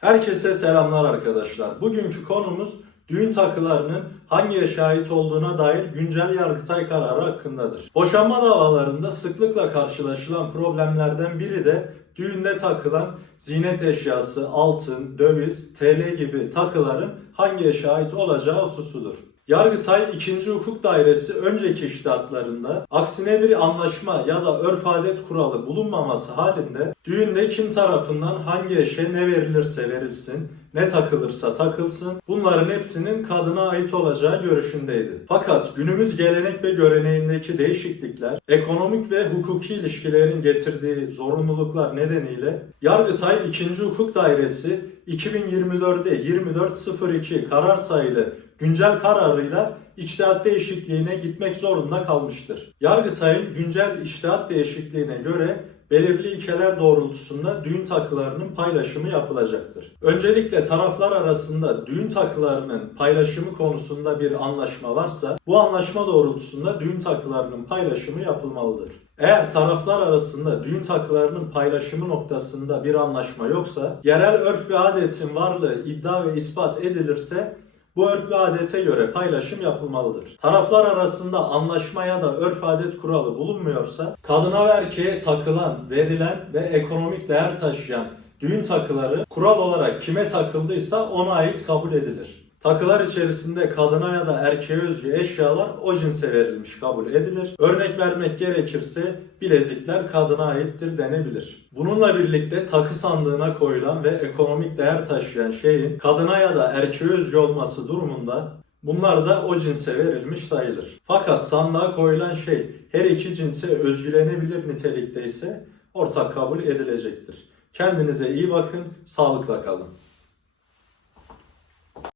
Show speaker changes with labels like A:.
A: Herkese selamlar arkadaşlar. Bugünkü konumuz düğün takılarının hangiye şahit olduğuna dair güncel Yargıtay kararı hakkındadır. Boşanma davalarında sıklıkla karşılaşılan problemlerden biri de düğünde takılan ziynet eşyası, altın, döviz, TL gibi takıların hangiye şahit olacağı hususudur. Yargıtay 2. Hukuk Dairesi önceki iştihatlarında aksine bir anlaşma ya da örf adet kuralı bulunmaması halinde düğünde kim tarafından hangi eşe ne verilirse verilsin, ne takılırsa takılsın bunların hepsinin kadına ait olacağı görüşündeydi. Fakat günümüz gelenek ve göreneğindeki değişiklikler, ekonomik ve hukuki ilişkilerin getirdiği zorunluluklar nedeniyle Yargıtay 2. Hukuk Dairesi 2024'de 2402 karar sayılı güncel kararıyla içtihat değişikliğine gitmek zorunda kalmıştır. Yargıtay'ın güncel içtihat değişikliğine göre belirli ilkeler doğrultusunda düğün takılarının paylaşımı yapılacaktır. Öncelikle taraflar arasında düğün takılarının paylaşımı konusunda bir anlaşma varsa bu anlaşma doğrultusunda düğün takılarının paylaşımı yapılmalıdır. Eğer taraflar arasında düğün takılarının paylaşımı noktasında bir anlaşma yoksa, yerel örf ve adetin varlığı iddia ve ispat edilirse bu örf ve adete göre paylaşım yapılmalıdır. Taraflar arasında anlaşma ya da örf adet kuralı bulunmuyorsa, kadına ve erkeğe takılan, verilen ve ekonomik değer taşıyan düğün takıları kural olarak kime takıldıysa ona ait kabul edilir. Takılar içerisinde kadına ya da erkeğe özgü eşyalar o cinse verilmiş kabul edilir. Örnek vermek gerekirse bilezikler kadına aittir denebilir. Bununla birlikte takı sandığına koyulan ve ekonomik değer taşıyan şeyin kadına ya da erkeğe özgü olması durumunda Bunlar da o cinse verilmiş sayılır. Fakat sandığa koyulan şey her iki cinse özgülenebilir nitelikte ise ortak kabul edilecektir. Kendinize iyi bakın, sağlıkla kalın.